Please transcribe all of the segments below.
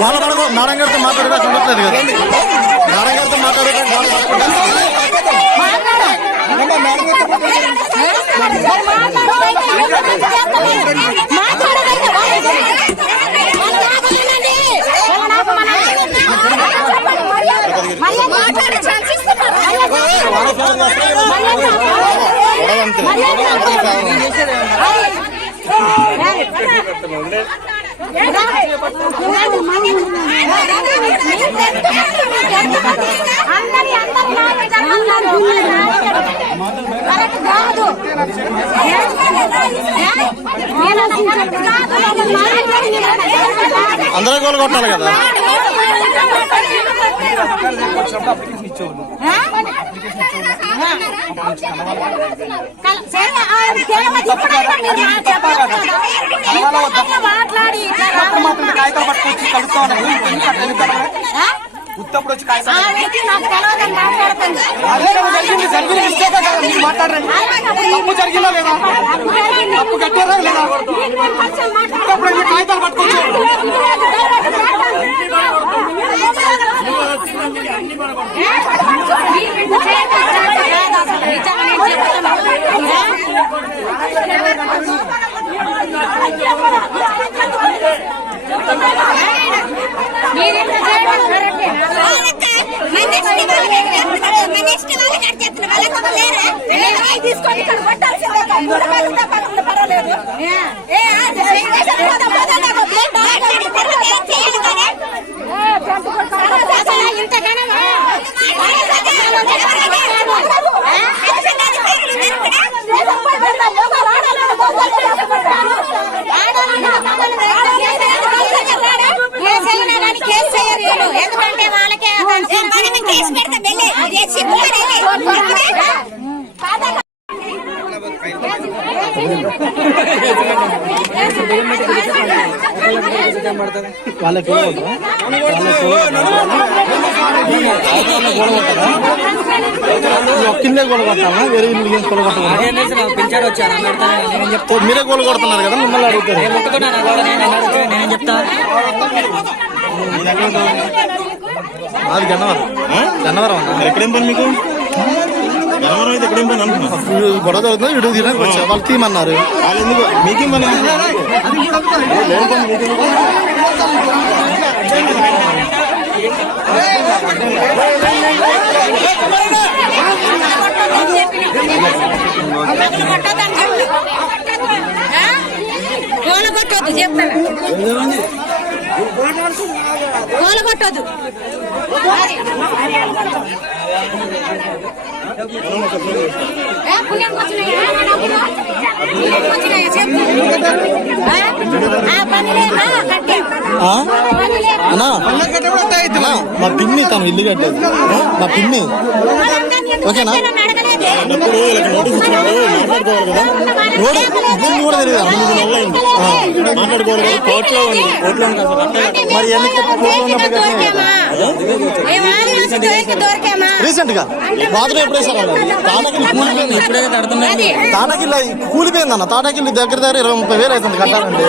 వాళ్ళ మేడం గారితో మాట్లాడడానికి ఉండట్లేదు కదా మేడం గారితో మాట్లాడడానికి రమ్మ మేడం గారితో మాట్లాడతారండి అందరి ఛాన్స్ అందరి కరెక్ట్ కాదు అందరూ గోలు కొట్టాలి కదా. మాట్లాడి కాగితాలు పట్టుకొచ్చి ఉత్తప్పుడు వచ్చి కాగితాలు ಮಾತಾಡ್ರಿ ತಪ್ಪು ಜರುಗಿಲ್ಲ ತಪ್ಪು ಗಟ್ಟಿಯಾಗ తీసుకొని ఇక్కడ కొట్టాల్సిందే కాదు. గుడపాలు తప్పకుండా పర్వాలేదు. వాళ్ళకి ఒక్కిందే గోలు కొట్టాలా వేరే ఇల్లు చెప్తా మీరే గోలు కొడుతున్నారు కదా మిమ్మల్ని అడుగుతారు నేను చెప్తా అది గన్నవరం గన్నవరం. మరి ఎక్కడేం పని మీకు? గొడవ జరుగుతుంది? వీడియో తీయడానికి వచ్చా? వాళ్ళు తీయమన్నారు కొట్టొద్దు చెప్తాను గోల అన్నా. మా పిన్ని తను ఇల్లు కట్టేది. మా పిన్ని. ఓకేనా? అడగలేదే? అన్నప్పుడు వీళ్ళకి నోటీస్ ఇచ్చినప్పుడు మాట్లాడుకోవాలి కదా రోడ్డు దీన్ని కూడా తెలియదు తొమ్మిది నెలలు అయింది మాట్లాడుకోవాలి కదా కోర్టులో ఉంది కోర్టులో ఉంది అసలు కట్టాలి అంటే మరి ఎన్ని కోట్లు ఉన్నప్పుడు? రీసెంట్గా బాత్రూమ్ ఎప్పుడు వేసారు తాటాకిల్లి కూలిపోయింది అది. తాటాకిల్లి దగ్గర దగ్గర ఇరవై ముప్పై వేలు అవుతుంది కట్టాలండి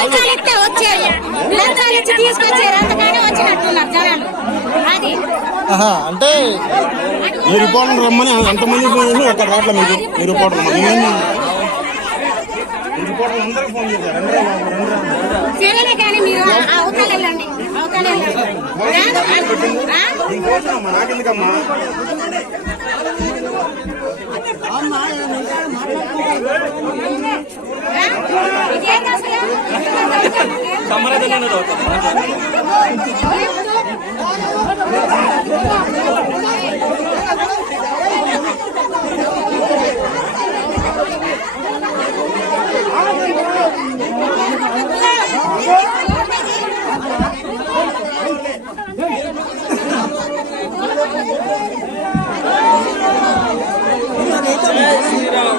అసలు లంచాలు ఇచ్చి తీసుకొచ్చారు. అంతగానే వచ్చినట్టున్నారు జనాలు. అది. అంటే ఈ రిపోర్టర్ రమ్మని ఎంతమంది ఫోన్ చేసి ఒక్కడ రావట్లే మీకు. ఈ రిపోర్టర్ అందరికి ఫోన్ చేశారు. కానీ మీరు అవతల వెళ్ళండి. అవతల వెళ్ళండి. నాకెందుకమ్మా? জানানো দরকার श्रीराम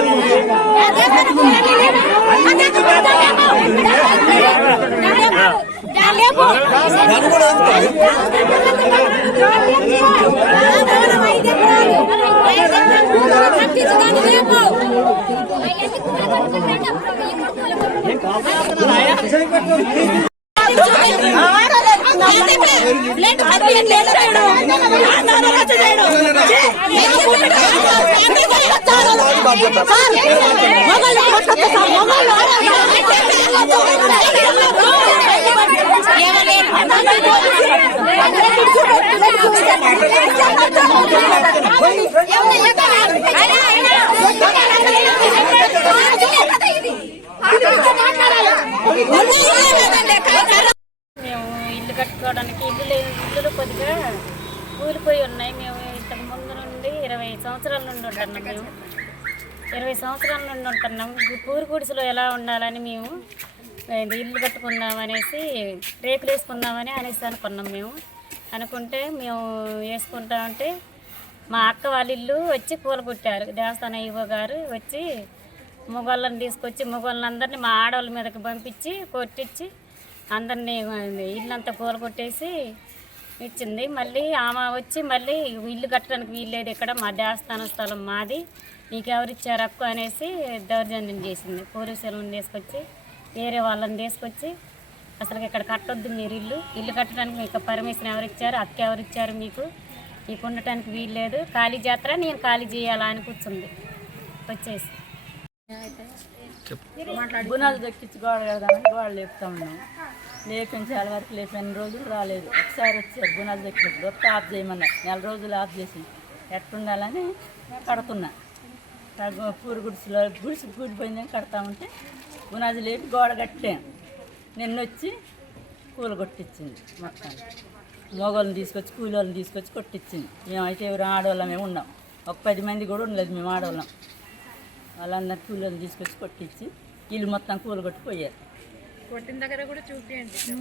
పని మాట్లాడాలి ఇల్లు కట్టుకోవడానికి ఇల్లు లేదు ఇల్లులు కొద్దిగా కూలిపోయి ఉన్నాయి. మేము ఇంతకు ముందు నుండి ఇరవై సంవత్సరాల నుండి ఉంటున్నాం మేము. ఇరవై సంవత్సరాల నుండి ఉంటున్నాం. పూరి గుడిసెలో ఎలా ఉండాలని మేము ఇల్లు కట్టుకుందాం అనేసి రేకులు వేసుకుందామని అనేసి అనుకున్నాం మేము. అనుకుంటే మేము వేసుకుంటామంటే మా అక్క వాళ్ళ ఇల్లు వచ్చి కూలగొట్టారు దేవస్థానం ఈవో గారు వచ్చి మొగోళ్ళని తీసుకొచ్చి మొగోళ్ళందరినీ మా ఆడవాళ్ళ మీదకి పంపించి కొట్టించి అందరినీ ఇల్లంతా కూలగొట్టేసి ఇచ్చింది. మళ్ళీ ఆమె వచ్చి మళ్ళీ ఇల్లు కట్టడానికి వీల్లేదు ఇక్కడ మా దేవస్థానం స్థలం మాది. నీకెవరు ఇచ్చారు హక్కు అనేసి దౌర్జన్యం చేసింది. పోలీసులను తీసుకొచ్చి వేరే వాళ్ళని తీసుకొచ్చి అసలు ఇక్కడ కట్టొద్దు మీరు ఇల్లు. ఇల్లు కట్టడానికి మీకు పర్మిషన్ ఎవరు ఇచ్చారు? అక్క ఎవరు ఇచ్చారు మీకు? మీకు ఉండటానికి వీల్లేదు. ఖాళీ జాతర నేను ఖాళీ చేయాలా అని కూర్చుంది. వచ్చేసి. గుణాలు దక్కించి గోడ కడదామని గోడ లేపుతా ఉన్నాం లేపించి చాలా వరకు లేపిన రోజులు రాలేదు. ఒకసారి వచ్చారు గుణాలు దక్కినప్పుడు వస్తే ఆఫ్ చేయమన్నారు. నెల రోజులు ఆఫ్ చేసి ఎట్టుండాలని కడుతున్నా. పూరి గుడిసెలో గుడిసి కూలిపోయిందని కడతా ఉంటే గుణాది లేపి గోడ కట్టాను నిన్న వచ్చి కూల కొట్టించింది మొత్తం మగవాళ్ళని తీసుకొచ్చి కూలి వాళ్ళని తీసుకొచ్చి కొట్టించింది. మేమైతే ఎవరు ఆడవాళ్ళమే ఉన్నాం ఒక పది మంది కూడా ఉండలేదు మేము ఆడవాళ్ళం. వాళ్ళందరికీ కూలీలు తీసుకొచ్చి కొట్టించి ఇల్లు మొత్తం కూలగొట్టి పోయారు కొట్టిన దగ్గర కూడా చూపించండి